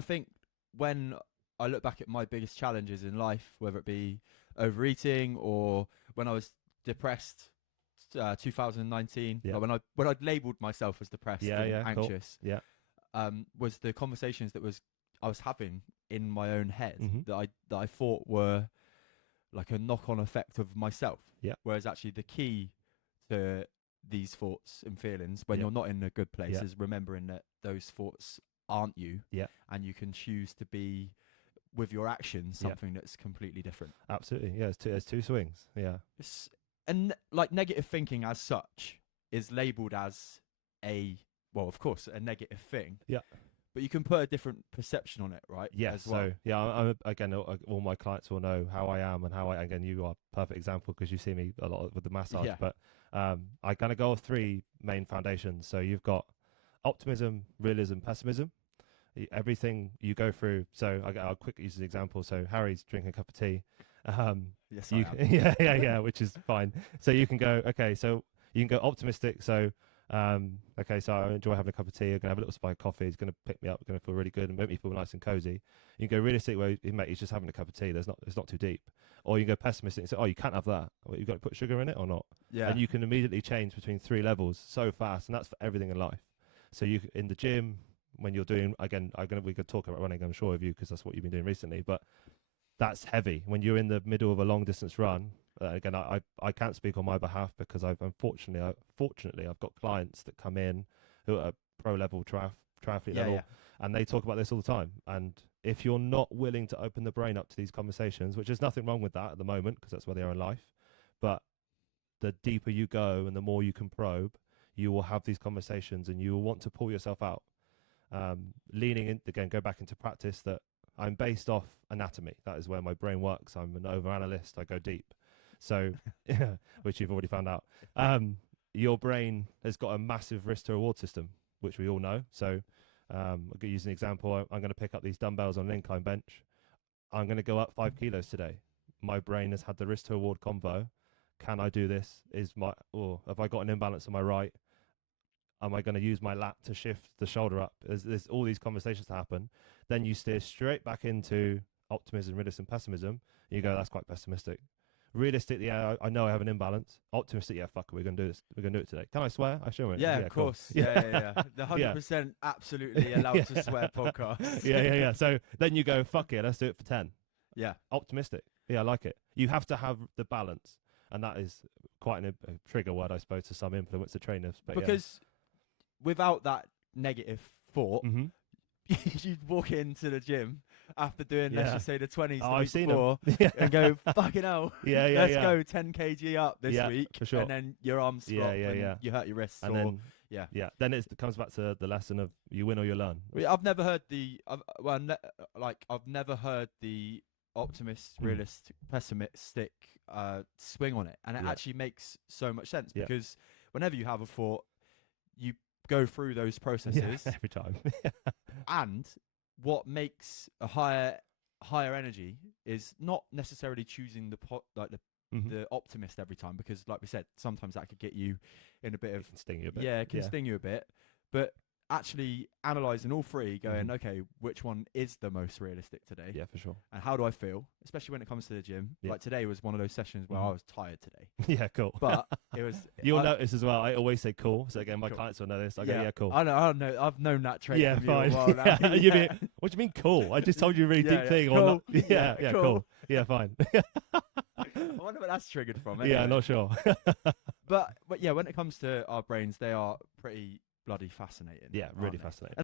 I think when I look back at my biggest challenges in life, whether it be overeating or when I was depressed, 2019, Yeah. like when I'd labelled myself as depressed and anxious, cool. Yeah. was the conversations that I was having in my own head Mhm. that I thought were like a knock-on effect of myself. Yeah. Whereas actually the key to these thoughts and feelings when Yeah. you're not in a good place Yeah. is remembering that those thoughts aren't you. Yeah. And you can choose to be with your actions something that's completely different. Absolutely. Yeah, there's two swings. Yeah. And like negative thinking as such is labeled as of course, a negative thing. Yeah. But you can put a different perception on it, right? Yeah. As well. So I'm again, all my clients will know how I am and again, you are a perfect example because you see me a lot with the massage. Yeah. But I kind of go off three main foundations. So you've got optimism, realism, pessimism. Everything you go through. So I'll quickly use an example. So Harry's drinking a cup of tea. Yes, I am. Yeah, which is fine. So you can go, okay, so you can go optimistic. So, okay, so I enjoy having a cup of tea. I'm going to have a little spike of coffee. It's going to pick me up. Going to feel really good and make me feel nice and cozy. You can go realistic where, mate, he's just having a cup of tea. It's not too deep. Or you can go pessimistic and say, oh, you can't have that. Well, you've got to put sugar in it or not. Yeah. And you can immediately change between three levels so fast. And that's for everything in life. So you in the gym, when you're doing, again, we could talk about running, I'm sure, of you, because that's what you've been doing recently. But that's heavy. When you're in the middle of a long distance run, again, I can't speak on my behalf because fortunately, I've got clients that come in who are pro level triathlete level, and they talk about this all the time. And if you're not willing to open the brain up to these conversations, which there's nothing wrong with that at the moment because that's where they are in life, but the deeper you go and the more you can probe, you will have these conversations and you will want to pull yourself out. Leaning in, again, go back into practice that I'm based off anatomy. That is where my brain works. I'm an overanalyst. I go deep. So, which you've already found out. Your brain has got a massive risk to reward system, which we all know. So I'll use an example. I'm going to pick up these dumbbells on an incline bench. I'm going to go up 5 kilos today. My brain has had the risk to reward convo. Can I do this? Have I got an imbalance on my right? Am I going to use my lat to shift the shoulder up? There's all these conversations to happen. Then you steer straight back into optimism, realism, pessimism. You go, that's quite pessimistic. Realistic, yeah, I know I have an imbalance. Optimistic, yeah, fuck it, we're going to do this. We're going to do it today. Can I swear? I sure. Yeah, of course. Cool. Yeah. The 100% absolutely allowed to swear podcast. Yeah. So then you go, fuck it, let's do it for 10. Yeah. Optimistic. Yeah, I like it. You have to have the balance. And that is quite a trigger word, I suppose, to some influencer trainers. But because without that negative thought, mm-hmm. you'd walk into the gym after doing, let's just say, the 20s I've seen before and go, fucking hell, let's go 10 kg up this week. For sure. And then your arms flop and you hurt your wrists. And then, then it comes back to the lesson of you win or you learn. I've never heard I've never heard the optimist, realist, pessimistic swing on it. And it actually makes so much sense because whenever you have a thought, you go through those processes every time. And what makes a higher energy is not necessarily choosing the optimist every time, because like we said, sometimes that could get you in a bit of, it can sting you a bit. Yeah, it can sting you a bit. But actually analysing all three, going, okay, which one is the most realistic today? Yeah, for sure. And how do I feel? Especially when it comes to the gym. Yeah. Like today was one of those sessions where I was tired today. Yeah, cool. But it was... You'll notice as well, I always say cool. So again, my clients will know this. I go, yeah, cool. I know. I've known that trait from you fine. a while now. What do you mean cool? I just told you a really deep thing. Cool. Or not. Cool. Yeah, fine. I wonder what that's triggered from. Anyway. Yeah, not sure. but yeah, when it comes to our brains, they are pretty bloody fascinating. Yeah, really fascinating.